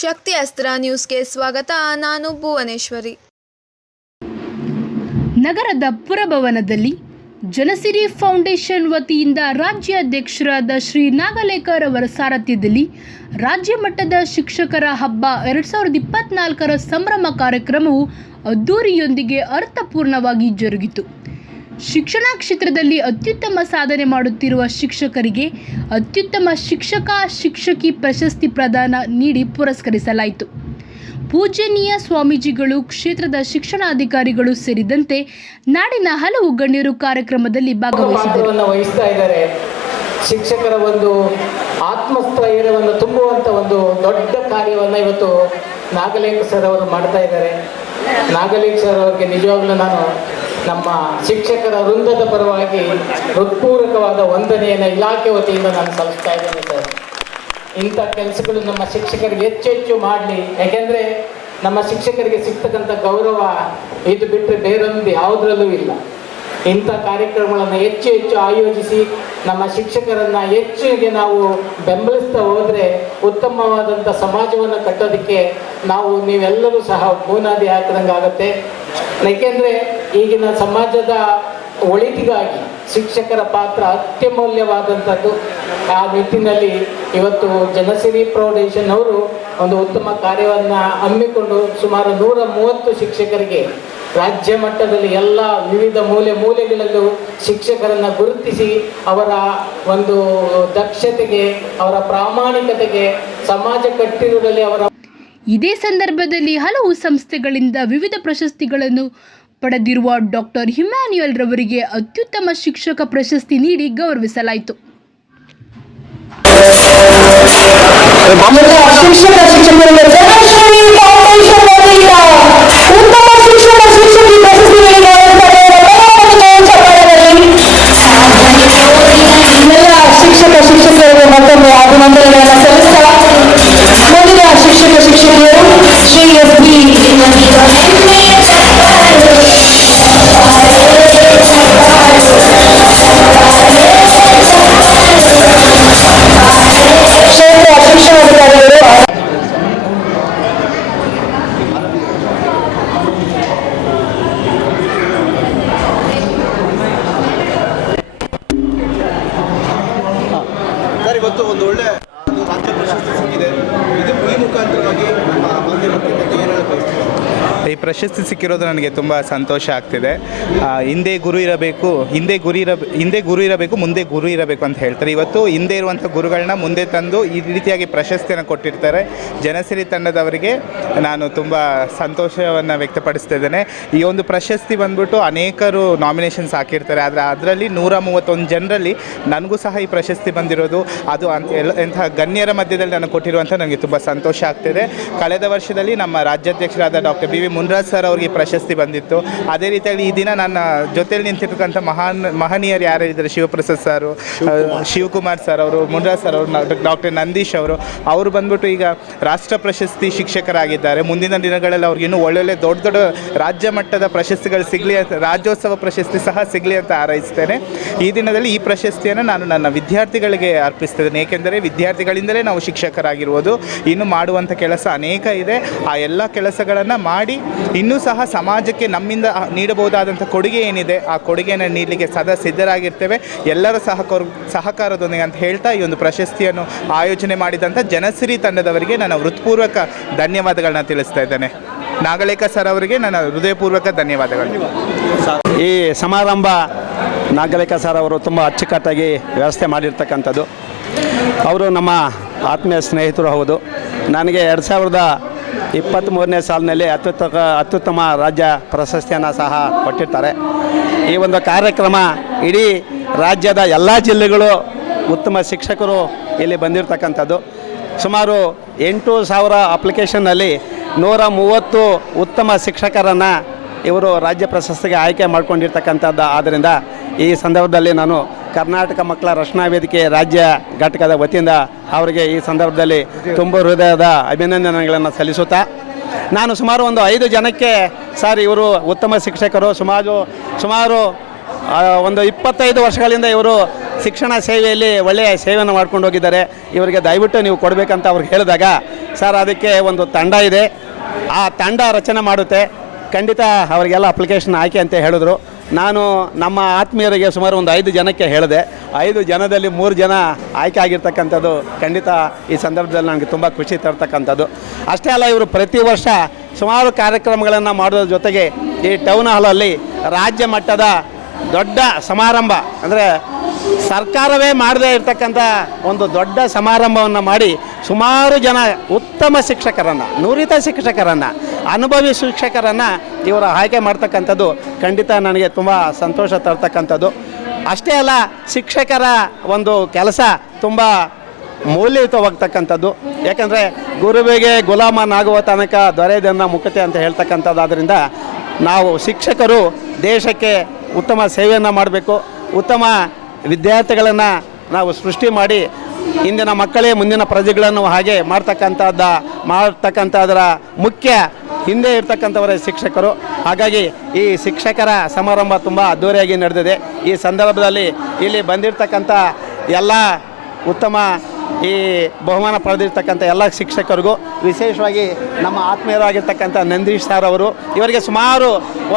ಶಕ್ತಿ ಅಸ್ತ್ರ ನ್ಯೂಸ್ಗೆ ಸ್ವಾಗತ. ನಾನು ಭುವನೇಶ್ವರಿ. ನಗರದ ಪುರಭವನದಲ್ಲಿ ಜನಸಿರಿ ಫೌಂಡೇಶನ್ ವತಿಯಿಂದ ರಾಜ್ಯಾಧ್ಯಕ್ಷರಾದ ಶ್ರೀ ನಾಗಲೇಕರ್ ಅವರ ಸಾರಥ್ಯದಲ್ಲಿ ರಾಜ್ಯ ಮಟ್ಟದ ಶಿಕ್ಷಕರ ಹಬ್ಬ 2024ರ ಸಂಭ್ರಮ ಕಾರ್ಯಕ್ರಮವು ಅದ್ದೂರಿಯೊಂದಿಗೆ ಅರ್ಥಪೂರ್ಣವಾಗಿ ಜರುಗಿತು. ಶಿಕ್ಷಣ ಕ್ಷೇತ್ರದಲ್ಲಿ ಅತ್ಯುತ್ತಮ ಸಾಧನೆ ಮಾಡುತ್ತಿರುವ ಶಿಕ್ಷಕರಿಗೆ ಅತ್ಯುತ್ತಮ ಶಿಕ್ಷಕಿ ಪ್ರಶಸ್ತಿ ಪ್ರದಾನ ನೀಡಿ ಪುರಸ್ಕರಿಸಲಾಯಿತು. ಪೂಜ್ಯನೀಯ ಸ್ವಾಮೀಜಿಗಳು, ಕ್ಷೇತ್ರದ ಶಿಕ್ಷಣಾಧಿಕಾರಿಗಳು ಸೇರಿದಂತೆ ನಾಡಿನ ಹಲವು ಗಣ್ಯರು ಕಾರ್ಯಕ್ರಮದಲ್ಲಿ ಭಾಗವಹಿಸಿದರು. ಶಿಕ್ಷಕರ ಒಂದು ಆತ್ಮಸ್ಥೈರ್ಯವನ್ನು ತುಂಬುವಂಥ ಒಂದು ದೊಡ್ಡ ಕಾರ್ಯವನ್ನು ಇವತ್ತು ನಾಗಲೇಕರ್ ಸರ್ ಅವರು ಮಾಡ್ತಾ ಇದ್ದಾರೆ. ನಾಗಲೇಕರ್ ಸರ್ ಅವರಿಗೆ ನಿಜವಾಗ್ಲೂ ನಾನು ನಮ್ಮ ಶಿಕ್ಷಕರ ವೃಂದದ ಪರವಾಗಿ ಹೃತ್ಪೂರ್ವಕವಾದ ವಂದನೆಯನ್ನು ಇಲಾಖೆ ವತಿಯಿಂದ ನಾನು ಸಲ್ಲಿಸ್ತಾ ಇದ್ದೇನೆ ಸರ್. ಇಂಥ ಕೆಲಸಗಳು ನಮ್ಮ ಶಿಕ್ಷಕರಿಗೆ ಹೆಚ್ಚು ಮಾಡಲಿ. ಯಾಕೆಂದರೆ ನಮ್ಮ ಶಿಕ್ಷಕರಿಗೆ ಸಿಗ್ತಕ್ಕಂಥ ಗೌರವ ಇದು ಬಿಟ್ಟರೆ ಬೇರೊಂದು ಯಾವುದರಲ್ಲೂ ಇಲ್ಲ. ಇಂಥ ಕಾರ್ಯಕ್ರಮಗಳನ್ನು ಹೆಚ್ಚು ಆಯೋಜಿಸಿ ನಮ್ಮ ಶಿಕ್ಷಕರನ್ನು ಹೆಚ್ಚಿಗೆ ನಾವು ಬೆಂಬಲಿಸ್ತಾ ಹೋದರೆ ಉತ್ತಮವಾದಂಥ ಸಮಾಜವನ್ನು ಕಟ್ಟೋದಕ್ಕೆ ನೀವೆಲ್ಲರೂ ಸಹ ಬೂನಾದಿ ಹಾಕಿದಂಗೆ ಆಗುತ್ತೆ. ಏಕೆಂದರೆ ಈಗಿನ ಸಮಾಜದ ಒಳಿತಿಗಾಗಿ ಶಿಕ್ಷಕರ ಪಾತ್ರ ಅತ್ಯಮೂಲ್ಯವಾದಂಥದ್ದು. ಆ ನಿಟ್ಟಿನಲ್ಲಿ ಇವತ್ತು ಜನಸಿರಿ ಫೌಂಡೇಶನ್ ಅವರು ಒಂದು ಉತ್ತಮ ಕಾರ್ಯವನ್ನು ಹಮ್ಮಿಕೊಂಡು ಸುಮಾರು 130 ಶಿಕ್ಷಕರಿಗೆ ರಾಜ್ಯ ಮಟ್ಟದಲ್ಲಿ ಎಲ್ಲ ವಿವಿಧ ಮೂಲೆಗಳಲ್ಲೂ ಶಿಕ್ಷಕರನ್ನು ಗುರುತಿಸಿ ಅವರ ಒಂದು ದಕ್ಷತೆಗೆ, ಅವರ ಪ್ರಾಮಾಣಿಕತೆಗೆ, ಸಮಾಜ ಕಟ್ಟಿರುವುದರಲ್ಲಿ ಅವರ ಇದೇ ಸಂದರ್ಭದಲ್ಲಿ ಹಲವು ಸಂಸ್ಥೆಗಳಿಂದ ವಿವಿಧ ಪ್ರಶಸ್ತಿಗಳನ್ನು ಪಡೆದಿರುವ ಡಾಕ್ಟರ್ ಇಮ್ಯಾನ್ಯುಯಲ್ ರವರಿಗೆ ಅತ್ಯುತ್ತಮ ಶಿಕ್ಷಕ ಪ್ರಶಸ್ತಿ ನೀಡಿ ಗೌರವಿಸಲಾಯಿತು. ಶಿಕ್ಷಕರಿಗೆ ಮತ್ತೊಮ್ಮೆ ಅಭಿನಂದನೆಗಳನ್ನು ಸಲ್ಲಿಸ್ತಾ ಮುಂದಿನ ಶಿಕ್ಷಕಿಯರು ಶ್ರೀ ಎಸ್.ಬಿ. ಇವತ್ತು ಒಂದು ಒಳ್ಳೆ ರಾಜ್ಯ ಪ್ರಶಸ್ತಿ ಸಿಕ್ಕಿದೆ. ಇದು ಈ ಮುಖಾಂತರವಾಗಿ ಈ ಪ್ರಶಸ್ತಿ ಸಿಕ್ಕಿರೋದು ನನಗೆ ತುಂಬ ಸಂತೋಷ ಆಗ್ತಿದೆ. ಹಿಂದೆ ಗುರು ಇರಬೇಕು ಮುಂದೆ ಗುರು ಇರಬೇಕು ಅಂತ ಹೇಳ್ತಾರೆ. ಇವತ್ತು ಹಿಂದೆ ಇರುವಂಥ ಗುರುಗಳನ್ನ ಮುಂದೆ ತಂದು ಈ ರೀತಿಯಾಗಿ ಪ್ರಶಸ್ತಿಯನ್ನು ಕೊಟ್ಟಿರ್ತಾರೆ. ಜನಸಿರಿ ತಂಡದವರಿಗೆ ನಾನು ತುಂಬ ಸಂತೋಷವನ್ನು ವ್ಯಕ್ತಪಡಿಸ್ತಾ ಇದ್ದೇನೆ. ಈ ಒಂದು ಪ್ರಶಸ್ತಿ ಬಂದ್ಬಿಟ್ಟು ಅನೇಕರು ನಾಮಿನೇಷನ್ಸ್ ಹಾಕಿರ್ತಾರೆ, ಆದರೆ ಅದರಲ್ಲಿ 131 ಜನರಲ್ಲಿ ನನಗೂ ಸಹ ಈ ಪ್ರಶಸ್ತಿ ಬಂದಿರೋದು ಅದು ಎಂಥ ಗಣ್ಯರ ಮಧ್ಯದಲ್ಲಿ ನಾನು ಕೊಟ್ಟಿರುವಂಥ ನನಗೆ ತುಂಬ ಸಂತೋಷ ಆಗ್ತಿದೆ. ಕಳೆದ ವರ್ಷದಲ್ಲಿ ನಮ್ಮ ರಾಜ್ಯಾಧ್ಯಕ್ಷರಾದ ಡಾಕ್ಟರ್ ಬಿ.ವಿ. ಮುನ್ರಾಜ್ ಸರ್ ಅವರಿಗೆ ಪ್ರಶಸ್ತಿ ಬಂದಿತ್ತು. ಅದೇ ರೀತಿಯಾಗಿ ಈ ದಿನ ನನ್ನ ಜೊತೆಯಲ್ಲಿ ನಿಂತಿರ್ತಕ್ಕಂಥ ಮಹನೀಯರು ಯಾರಿದ್ದಾರೆ, ಶಿವಪ್ರಸಾದ್ ಸರ್, ಶಿವಕುಮಾರ್ ಸರ್ ಅವರು, ಮುನ್ರಾಜ್ ಸರ್ ಅವರು, ಡಾಕ್ಟರ್ ನಂದೀಶ್ ಅವರು ಬಂದ್ಬಿಟ್ಟು ಈಗ ರಾಷ್ಟ್ರ ಪ್ರಶಸ್ತಿ ಶಿಕ್ಷಕರಾಗಿದ್ದಾರೆ. ಮುಂದಿನ ದಿನಗಳಲ್ಲಿ ಅವ್ರಿಗೆ ಇನ್ನೂ ಒಳ್ಳೊಳ್ಳೆ ದೊಡ್ಡ ರಾಜ್ಯ ಮಟ್ಟದ ಪ್ರಶಸ್ತಿಗಳು ಸಿಗಲಿ, ರಾಜ್ಯೋತ್ಸವ ಪ್ರಶಸ್ತಿ ಸಹ ಸಿಗಲಿ ಅಂತ ಹಾರೈಸ್ತೇನೆ. ಈ ದಿನದಲ್ಲಿ ಈ ಪ್ರಶಸ್ತಿಯನ್ನು ನಾನು ನನ್ನ ವಿದ್ಯಾರ್ಥಿಗಳಿಗೆ ಅರ್ಪಿಸ್ತೇನೆ. ಏಕೆಂದರೆ ವಿದ್ಯಾರ್ಥಿಗಳಿಂದಲೇ ನಾವು ಶಿಕ್ಷಕರಾಗಿರುವುದು. ಇನ್ನು ಮಾಡುವಂಥ ಕೆಲಸ ಅನೇಕ ಇದೆ. ಆ ಎಲ್ಲ ಕೆಲಸಗಳನ್ನು ಮಾಡಿ ಇನ್ನೂ ಸಹ ಸಮಾಜಕ್ಕೆ ನಮ್ಮಿಂದ ನೀಡಬಹುದಾದಂಥ ಕೊಡುಗೆ ಏನಿದೆ ಆ ಕೊಡುಗೆಯನ್ನು ನೀಡಲಿಕ್ಕೆ ಸದಾ ಸಿದ್ಧರಾಗಿರ್ತೇವೆ, ಎಲ್ಲರ ಸಹಕಾರದೊಂದಿಗೆ ಅಂತ ಹೇಳ್ತಾ ಈ ಒಂದು ಪ್ರಶಸ್ತಿಯನ್ನು ಆಯೋಜನೆ ಮಾಡಿದಂಥ ಜನಸಿರಿ ತಂಡದವರಿಗೆ ನನ್ನ ಹೃತ್ಪೂರ್ವಕ ಧನ್ಯವಾದಗಳನ್ನ ತಿಳಿಸ್ತಾ ಇದ್ದೇನೆ. ನಾಗಲೇಕರ್ ಸರ್ ಅವರಿಗೆ ನನ್ನ ಹೃದಯಪೂರ್ವಕ ಧನ್ಯವಾದಗಳು. ಈ ಸಮಾರಂಭ ನಾಗಲೇಕರ್ ಸರ್ ಅವರು ತುಂಬ ಅಚ್ಚುಕಟ್ಟಾಗಿ ವ್ಯವಸ್ಥೆ ಮಾಡಿರ್ತಕ್ಕಂಥದ್ದು. ಅವರು ನಮ್ಮ ಆತ್ಮೀಯ ಸ್ನೇಹಿತರು ಹೌದು. ನನಗೆ 2023ನೇ ಸಾಲಿನಲ್ಲಿ ಅತ್ಯುತ್ತಮ ರಾಜ್ಯ ಪ್ರಶಸ್ತಿಯನ್ನು ಸಹ ಕೊಟ್ಟಿರ್ತಾರೆ. ಈ ಒಂದು ಕಾರ್ಯಕ್ರಮ ಇಡೀ ರಾಜ್ಯದ ಎಲ್ಲ ಜಿಲ್ಲೆಗಳು ಉತ್ತಮ ಶಿಕ್ಷಕರು ಇಲ್ಲಿ ಬಂದಿರತಕ್ಕಂಥದ್ದು. ಸುಮಾರು 8,000 ಅಪ್ಲಿಕೇಶನ್ನಲ್ಲಿ 130 ಉತ್ತಮ ಶಿಕ್ಷಕರನ್ನು ಇವರು ರಾಜ್ಯ ಪ್ರಶಸ್ತಿಗೆ ಆಯ್ಕೆ ಮಾಡಿಕೊಂಡಿರ್ತಕ್ಕಂಥದ್ದು. ಆದ್ದರಿಂದ ಈ ಸಂದರ್ಭದಲ್ಲಿ ನಾನು ಕರ್ನಾಟಕ ಮಕ್ಕಳ ರಕ್ಷಣಾ ವೇದಿಕೆ ರಾಜ್ಯ ಘಟಕದ ವತಿಯಿಂದ ಅವರಿಗೆ ಈ ಸಂದರ್ಭದಲ್ಲಿ ತುಂಬ ಹೃದಯದ ಅಭಿನಂದನೆಗಳನ್ನು ಸಲ್ಲಿಸುತ್ತಾ, ನಾನು ಸುಮಾರು ಒಂದು 5 ಜನಕ್ಕೆ ಸರ್ ಇವರು ಉತ್ತಮ ಶಿಕ್ಷಕರು, ಸುಮಾರು ಒಂದು 25 ವರ್ಷಗಳಿಂದ ಇವರು ಶಿಕ್ಷಣ ಸೇವೆಯಲ್ಲಿ ಒಳ್ಳೆಯ ಸೇವೆಯನ್ನು ಮಾಡ್ಕೊಂಡು ಹೋಗಿದ್ದಾರೆ. ಇವರಿಗೆ ದಯವಿಟ್ಟು ನೀವು ಕೊಡಬೇಕಂತ ಅವ್ರಿಗೆ ಹೇಳಿದಾಗ, ಸರ್ ಅದಕ್ಕೆ ಒಂದು ತಂಡ ಇದೆ, ಆ ತಂಡ ರಚನೆ ಮಾಡುತ್ತೆ, ಖಂಡಿತ ಅವರಿಗೆಲ್ಲ ಅಪ್ಲಿಕೇಶನ್ ಆಯ್ಕೆ ಅಂತ ಹೇಳಿದ್ರು. ನಾನು ನಮ್ಮ ಆತ್ಮೀಯರಿಗೆ ಸುಮಾರು ಒಂದು 5 ಜನಕ್ಕೆ ಹೇಳಿದೆ. 5 ಜನದಲ್ಲಿ 3 ಜನ ಆಯ್ಕೆ ಆಗಿರ್ತಕ್ಕಂಥದ್ದು ಖಂಡಿತ ಈ ಸಂದರ್ಭದಲ್ಲಿ ನನಗೆ ತುಂಬ ಖುಷಿ ತರ್ತಕ್ಕಂಥದ್ದು. ಅಷ್ಟೇ ಅಲ್ಲ, ಇವರು ಪ್ರತಿ ವರ್ಷ ಸುಮಾರು ಕಾರ್ಯಕ್ರಮಗಳನ್ನು ಮಾಡೋದ್ರ ಜೊತೆಗೆ ಈ ಟೌನ್ ಹಾಲಲ್ಲಿ ರಾಜ್ಯ ಮಟ್ಟದ ದೊಡ್ಡ ಸಮಾರಂಭ, ಅಂದರೆ ಸರ್ಕಾರವೇ ಮಾಡದೇ ಇರತಕ್ಕಂಥ ಒಂದು ದೊಡ್ಡ ಸಮಾರಂಭವನ್ನು ಮಾಡಿ ಸುಮಾರು ಜನ ಉತ್ತಮ ಶಿಕ್ಷಕರನ್ನು, ನುರಿತ ಶಿಕ್ಷಕರನ್ನು, ಅನುಭವಿ ಶಿಕ್ಷಕರನ್ನು ಇವರು ಆಯ್ಕೆ ಮಾಡ್ತಕ್ಕಂಥದ್ದು ಖಂಡಿತ ನನಗೆ ತುಂಬ ಸಂತೋಷ ತರ್ತಕ್ಕಂಥದ್ದು. ಅಷ್ಟೇ ಅಲ್ಲ, ಶಿಕ್ಷಕರ ಒಂದು ಕೆಲಸ ತುಂಬ ಮೌಲ್ಯಯುತವಾಗ್ತಕ್ಕಂಥದ್ದು. ಯಾಕಂದರೆ ಗುರುವಿಗೆ ಗುಲಾಮನಾಗುವ ತನಕ ದೊರೆಯದನ್ನ ಮುಖತೆ ಅಂತ ಹೇಳ್ತಕ್ಕಂಥದ್ದಾದ್ದರಿಂದ ನಾವು ಶಿಕ್ಷಕರು ದೇಶಕ್ಕೆ ಉತ್ತಮ ಸೇವೆಯನ್ನು ಮಾಡಬೇಕು. ಉತ್ತಮ ವಿದ್ಯಾರ್ಥಿಗಳನ್ನು ನಾವು ಸೃಷ್ಟಿ ಮಾಡಿ ಇಂದಿನ ಮಕ್ಕಳೇ ಮುಂದಿನ ಪ್ರಜೆಗಳನ್ನು ಹಾಗೆ ಮಾಡ್ತಕ್ಕಂಥದ್ರ ಮುಖ್ಯ ಹಿಂದೆ ಇರ್ತಕ್ಕಂಥವರೇ ಶಿಕ್ಷಕರು. ಹಾಗಾಗಿ ಈ ಶಿಕ್ಷಕರ ಸಮಾರಂಭ ತುಂಬ ಅದ್ದೂರಿಯಾಗಿ ನಡೆದಿದೆ. ಈ ಸಂದರ್ಭದಲ್ಲಿ ಇಲ್ಲಿ ಬಂದಿರತಕ್ಕಂಥ ಎಲ್ಲ ಉತ್ತಮ ಈ ಬಹುಮಾನ ಪಡೆದಿರ್ತಕ್ಕಂಥ ಎಲ್ಲ ಶಿಕ್ಷಕರಿಗೂ, ವಿಶೇಷವಾಗಿ ನಮ್ಮ ಆತ್ಮೀಯರಾಗಿರ್ತಕ್ಕಂಥ ನಂದೀಶ್ ಸರ್ ಅವರು, ಇವರಿಗೆ ಸುಮಾರು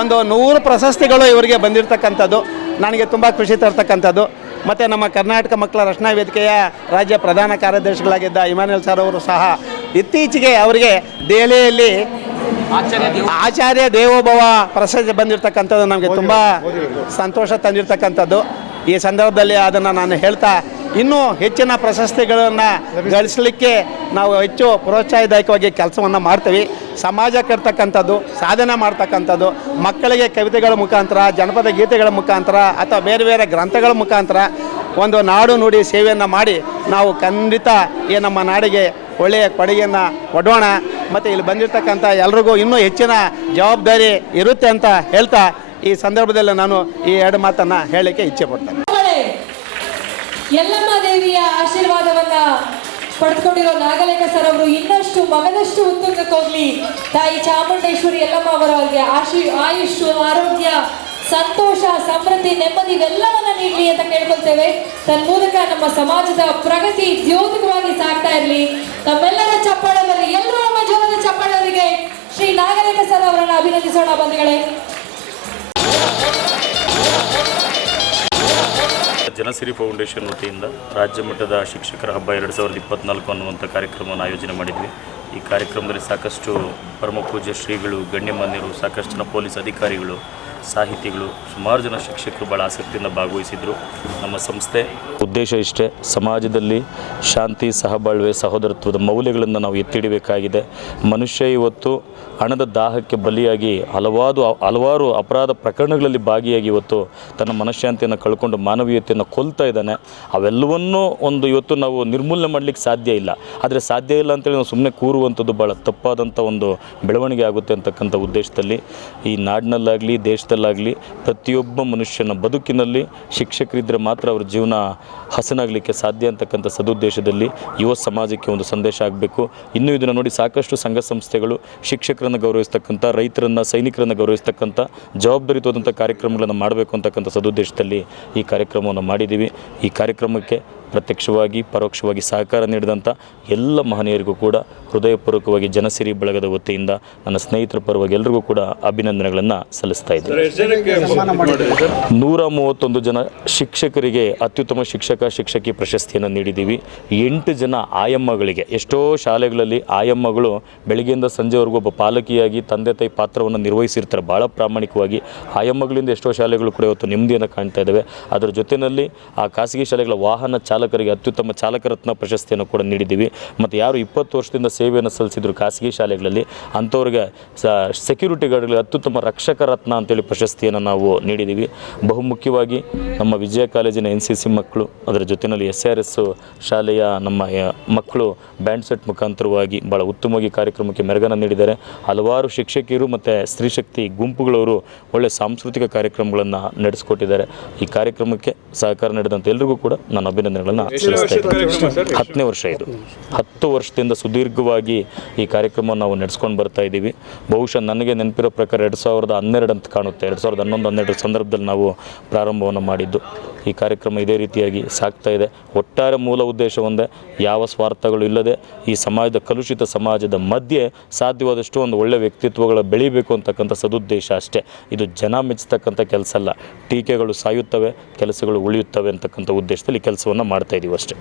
ಒಂದು 100 ಪ್ರಶಸ್ತಿಗಳು ಇವರಿಗೆ ಬಂದಿರತಕ್ಕಂಥದ್ದು ನನಗೆ ತುಂಬ ಖುಷಿ ತರ್ತಕ್ಕಂಥದ್ದು. ಮತ್ತು ನಮ್ಮ ಕರ್ನಾಟಕ ಮಕ್ಕಳ ರಕ್ಷಣಾ ವೇದಿಕೆಯ ರಾಜ್ಯ ಪ್ರಧಾನ ಕಾರ್ಯದರ್ಶಿಗಳಾಗಿದ್ದ ಇಮಾನ್ಯುಯಲ್ ಸರ್ ಅವರು ಸಹ ಇತ್ತೀಚೆಗೆ ಅವರಿಗೆ ದೆಹಲಿಯಲ್ಲಿ ಆಚಾರ್ಯ ದೇವೋಭವ ಪ್ರಶಸ್ತಿ ಬಂದಿರತಕ್ಕಂಥದ್ದು ನಮಗೆ ತುಂಬ ಸಂತೋಷ ತಂದಿರತಕ್ಕಂಥದ್ದು. ಈ ಸಂದರ್ಭದಲ್ಲಿ ಅದನ್ನು ನಾನು ಹೇಳ್ತಾ, ಇನ್ನೂ ಹೆಚ್ಚಿನ ಪ್ರಶಸ್ತಿಗಳನ್ನು ಗಳಿಸಲಿಕ್ಕೆ ನಾವು ಹೆಚ್ಚು ಪ್ರೋತ್ಸಾಹದಾಯಕವಾಗಿ ಕೆಲಸವನ್ನು ಮಾಡ್ತೀವಿ. ಸಮಾಜಕ್ಕೆ ಇರ್ತಕ್ಕಂಥದ್ದು, ಸಾಧನೆ ಮಾಡ್ತಕ್ಕಂಥದ್ದು, ಮಕ್ಕಳಿಗೆ ಕವಿತೆಗಳ ಮುಖಾಂತರ, ಜನಪದ ಗೀತೆಗಳ ಮುಖಾಂತರ ಅಥವಾ ಬೇರೆ ಬೇರೆ ಗ್ರಂಥಗಳ ಮುಖಾಂತರ ಒಂದು ನಾಡು ನುಡಿ ಸೇವೆಯನ್ನು ಮಾಡಿ ನಾವು ಖಂಡಿತ ಈ ನಮ್ಮ ನಾಡಿಗೆ ಒಳ್ಳೆಯ ಕೊಡುಗೆಯನ್ನು ಕೊಡೋಣ. ಮತ್ತು ಇಲ್ಲಿ ಬಂದಿರತಕ್ಕಂಥ ಎಲ್ರಿಗೂ ಇನ್ನೂ ಹೆಚ್ಚಿನ ಜವಾಬ್ದಾರಿ ಇರುತ್ತೆ ಅಂತ ಹೇಳ್ತಾ ಈ ಸಂದರ್ಭದಲ್ಲಿ ನಾನು ಈ 2 ಮಾತನ್ನು ಹೇಳಲಿಕ್ಕೆ ಇಚ್ಛೆ ಪಡ್ತೇನೆ. ಯಲ್ಲಮ್ಮ ದೇವಿಯ ಆಶೀರ್ವಾದವನ್ನ ಪಡೆದುಕೊಂಡಿರೋ ನಾಗಲೇಖ ಸರ್ ಅವರು ಇನ್ನಷ್ಟು ಮಗದಷ್ಟು ಉತ್ತುಂಗಕ್ಕೆ ಹೋಗ್ಲಿ. ತಾಯಿ ಚಾಮುಂಡೇಶ್ವರಿ ಯಲ್ಲಮ್ಮ ಅವರಿಗೆ ಆಯುಷು, ಆರೋಗ್ಯ, ಸಂತೋಷ, ಸಮೃದ್ಧಿ, ನೆಮ್ಮದಿ ಇವೆಲ್ಲವನ್ನ ನೀಡಲಿ ಅಂತ ಕೇಳ್ಕೊಳ್ತೇವೆ. ತನ್ಮೂಲಕ ನಮ್ಮ ಸಮಾಜದ ಪ್ರಗತಿ ದ್ಯೋತಕವಾಗಿ ಸಾಗ್ತಾ ಇರಲಿ. ನಮ್ಮೆಲ್ಲರ ಚಪ್ಪಾಳದಲ್ಲಿ ಎಲ್ಲರೂ ನಮ್ಮ ಜೀವನದ ಚಪ್ಪಾಳವರಿಗೆ ಶ್ರೀ ನಾಗಲೇಖ ಸರ್ ಅವರನ್ನು ಅಭಿನಂದಿಸೋಣ ಬಂಧುಗಳೇ. ಜನಸಿರಿ ಫೌಂಡೇಶನ್ ವತಿಯಿಂದ ರಾಜ್ಯ ಮಟ್ಟದ ಶಿಕ್ಷಕರ ಹಬ್ಬ 2024 ಅನ್ನುವಂಥ ಕಾರ್ಯಕ್ರಮವನ್ನು ಆಯೋಜನೆ ಮಾಡಿದ್ವಿ. ಈ ಕಾರ್ಯಕ್ರಮದಲ್ಲಿ ಸಾಕಷ್ಟು ಪರಮಪೂಜ್ಯ ಶ್ರೀಗಳು, ಗಣ್ಯಮಾನ್ಯರು, ಸಾಕಷ್ಟು ಜನ ಪೊಲೀಸ್ ಅಧಿಕಾರಿಗಳು, ಸಾಹಿತಿಗಳು, ಸುಮಾರು ಜನ ಶಿಕ್ಷಕರು ಭಾಳ ಆಸಕ್ತಿಯಿಂದ ಭಾಗವಹಿಸಿದರು. ನಮ್ಮ ಸಂಸ್ಥೆ ಉದ್ದೇಶ ಇಷ್ಟೇ, ಸಮಾಜದಲ್ಲಿ ಶಾಂತಿ, ಸಹಬಾಳ್ವೆ, ಸಹೋದರತ್ವದ ಮೌಲ್ಯಗಳನ್ನು ನಾವು ಎತ್ತಿಡಬೇಕಾಗಿದೆ. ಮನುಷ್ಯ ಇವತ್ತು ಹಣದ ದಾಹಕ್ಕೆ ಬಲಿಯಾಗಿ ಹಲವಾರು ಅಪರಾಧ ಪ್ರಕರಣಗಳಲ್ಲಿ ಭಾಗಿಯಾಗಿ ಇವತ್ತು ತನ್ನ ಮನಃಶಾಂತಿಯನ್ನು ಕಳ್ಕೊಂಡು ಮಾನವೀಯತೆಯನ್ನು ಕೊಲ್ತಾ ಇದ್ದಾನೆ. ಅವೆಲ್ಲವನ್ನೂ ಇವತ್ತು ನಾವು ನಿರ್ಮೂಲನೆ ಮಾಡಲಿಕ್ಕೆ ಸಾಧ್ಯ ಇಲ್ಲ. ಆದರೆ ಸಾಧ್ಯ ಇಲ್ಲ ಅಂತೇಳಿ ನಾವು ಸುಮ್ಮನೆ ಕೂರುವಂಥದ್ದು ಭಾಳ ತಪ್ಪಾದಂಥ ಒಂದು ಬೆಳವಣಿಗೆ ಆಗುತ್ತೆ ಅಂತಕ್ಕಂಥ ಉದ್ದೇಶದಲ್ಲಿ ಈ ನಾಡಿನಲ್ಲಾಗಲಿ ದೇಶದಲ್ಲಾಗಲಿ ಪ್ರತಿಯೊಬ್ಬ ಮನುಷ್ಯನ ಬದುಕಿನಲ್ಲಿ ಶಿಕ್ಷಕರಿದ್ದರೆ ಮಾತ್ರ ಅವ್ರ ಜೀವನ ಹಸನಾಗಲಿಕ್ಕೆ ಸಾಧ್ಯ ಅಂತಕ್ಕಂಥ ಸದುದ್ದೇಶದಲ್ಲಿ ಯುವ ಸಮಾಜಕ್ಕೆ ಒಂದು ಸಂದೇಶ ಆಗಬೇಕು. ಇನ್ನೂ ಇದನ್ನು ನೋಡಿ ಸಾಕಷ್ಟು ಸಂಘ ಸಂಸ್ಥೆಗಳು ಶಿಕ್ಷಕರನ್ನು ಗೌರವಿಸ್ತಕ್ಕಂಥ, ರೈತರನ್ನು, ಸೈನಿಕರನ್ನು ಗೌರವಿಸ್ತಕ್ಕಂಥ ಜವಾಬ್ದಾರಿಯುತವಾದಂಥ ಕಾರ್ಯಕ್ರಮಗಳನ್ನು ಮಾಡಬೇಕು ಅಂತಕ್ಕಂಥ ಸದುದ್ದೇಶದಲ್ಲಿ ಈ ಕಾರ್ಯಕ್ರಮವನ್ನು ಮಾಡಿದ್ದೀವಿ. ಈ ಕಾರ್ಯಕ್ರಮಕ್ಕೆ ಪ್ರತ್ಯಕ್ಷವಾಗಿ ಪರೋಕ್ಷವಾಗಿ ಸಹಕಾರ ನೀಡಿದಂಥ ಎಲ್ಲ ಮಹನೀಯರಿಗೂ ಕೂಡ ಹೃದಯಪೂರ್ವಕವಾಗಿ ಜನಸಿರಿ ಬಳಗದ ವತಿಯಿಂದ ನನ್ನ ಸ್ನೇಹಿತರ ಪರವಾಗಿ ಎಲ್ಲರಿಗೂ ಕೂಡ ಅಭಿನಂದನೆಗಳನ್ನು ಸಲ್ಲಿಸ್ತಾ ಇದ್ದೀನಿ. 131 ಜನ ಶಿಕ್ಷಕರಿಗೆ ಅತ್ಯುತ್ತಮ ಶಿಕ್ಷಕಿ ಪ್ರಶಸ್ತಿಯನ್ನು ನೀಡಿದ್ದೀವಿ. 8 ಜನ ಆಯಮ್ಮಗಳಿಗೆ, ಎಷ್ಟೋ ಶಾಲೆಗಳಲ್ಲಿ ಆಯಮ್ಮಗಳು ಬೆಳಗ್ಗೆಯಿಂದ ಸಂಜೆವರೆಗೂ ಒಬ್ಬ ಪಾಲಕಿಯಾಗಿ ತಂದೆ ತಾಯಿ ಪಾತ್ರವನ್ನು ನಿರ್ವಹಿಸಿರ್ತಾರೆ ಭಾಳ ಪ್ರಾಮಾಣಿಕವಾಗಿ. ಆಯಮ್ಮಗಳಿಂದ ಎಷ್ಟೋ ಶಾಲೆಗಳು ಕೂಡ ಇವತ್ತು ನೆಮ್ಮದಿಯನ್ನು ಕಾಣ್ತಾ ಇದ್ದಾವೆ. ಅದರ ಜೊತೆಯಲ್ಲಿ ಆ ಖಾಸಗಿ ಶಾಲೆಗಳ ವಾಹನ ಚಾಲಕರಿಗೆ ಅತ್ಯುತ್ತಮ ಚಾಲಕರತ್ನ ಪ್ರಶಸ್ತಿಯನ್ನು ಕೂಡ ನೀಡಿದ್ದೀವಿ. ಮತ್ತು ಯಾರು 20 ವರ್ಷದಿಂದ ಸೇವೆಯನ್ನು ಸಲ್ಲಿಸಿದ್ರು ಖಾಸಗಿ ಶಾಲೆಗಳಲ್ಲಿ ಅಂಥವ್ರಿಗೆ ಸೆಕ್ಯೂರಿಟಿ ಗಾರ್ಡ್ಗಳಿಗೆ ಅತ್ಯುತ್ತಮ ರಕ್ಷಕ ರತ್ನ ಅಂತೇಳಿ ಪ್ರಶಸ್ತಿಯನ್ನು ನಾವು ನೀಡಿದ್ದೀವಿ. ಬಹುಮುಖ್ಯವಾಗಿ ನಮ್ಮ ವಿಜಯ ಕಾಲೇಜಿನ NCC ಮಕ್ಕಳು, ಅದರ ಜೊತೆಯಲ್ಲಿ SRS ಶಾಲೆಯ ನಮ್ಮ ಮಕ್ಕಳು ಬ್ಯಾಂಡ್ ಸೆಟ್ ಮುಖಾಂತರವಾಗಿ ಭಾಳ ಉತ್ತಮವಾಗಿ ಕಾರ್ಯಕ್ರಮಕ್ಕೆ ಮೆರುಗನ್ನು ನೀಡಿದ್ದಾರೆ. ಹಲವಾರು ಶಿಕ್ಷಕಿಯರು ಮತ್ತು ಸ್ತ್ರೀಶಕ್ತಿ ಗುಂಪುಗಳವರು ಒಳ್ಳೆಯ ಸಾಂಸ್ಕೃತಿಕ ಕಾರ್ಯಕ್ರಮಗಳನ್ನು ನಡೆಸಿಕೊಟ್ಟಿದ್ದಾರೆ. ಈ ಕಾರ್ಯಕ್ರಮಕ್ಕೆ ಸಹಕಾರ ನೀಡಿದಂಥ ಎಲ್ಲರಿಗೂ ಕೂಡ ನಾನು ಅಭಿನಂದನೆ ಅಭಿನಂದನೆಗಳನ್ನು ಸಲ್ಲಿಸ್ತಾ ಇದ್ದೀನಿ. 10ನೇ ವರ್ಷ ಇದು. 10 ವರ್ಷದಿಂದ ಸುದೀರ್ಘವಾಗಿ ಈ ಕಾರ್ಯಕ್ರಮವನ್ನು ನಾವು ನಡೆಸ್ಕೊಂಡು ಬರ್ತಾ ಇದ್ದೀವಿ. ಬಹುಶಃ ನನಗೆ ನೆನಪಿರೋ ಪ್ರಕಾರ 2012 ಅಂತ ಕಾಣುತ್ತೆ. 2011-12 ಸಂದರ್ಭದಲ್ಲಿ ನಾವು ಪ್ರಾರಂಭವನ್ನು ಮಾಡಿದ್ದು. ಈ ಕಾರ್ಯಕ್ರಮ ಇದೇ ರೀತಿಯಾಗಿ ಸಾಗ್ತಾ ಇದೆ. ಒಟ್ಟಾರೆ ಮೂಲ ಉದ್ದೇಶ ಒಂದೇ, ಯಾವ ಸ್ವಾರ್ಥಗಳು ಇಲ್ಲದೆ ಈ ಸಮಾಜದ ಕಲುಷಿತ ಸಮಾಜದ ಮಧ್ಯೆ ಸಾಧ್ಯವಾದಷ್ಟು ಒಂದು ಒಳ್ಳೆಯ ವ್ಯಕ್ತಿತ್ವಗಳು ಬೆಳಿಬೇಕು ಅಂತಕ್ಕಂಥ ಸದುದ್ದೇಶ ಅಷ್ಟೇ. ಇದು ಜನ ಮೆಚ್ಚತಕ್ಕಂಥ ಕೆಲಸ ಅಲ್ಲ. ಟೀಕೆಗಳು ಸಾಯುತ್ತವೆ, ಕೆಲಸಗಳು ಉಳಿಯುತ್ತವೆ ಅಂತಕ್ಕಂಥ ಉದ್ದೇಶದಲ್ಲಿ ಕೆಲಸವನ್ನು ಮಾಡ್ತಾ ಇದ್ದೀವಿ ಅಷ್ಟೇ.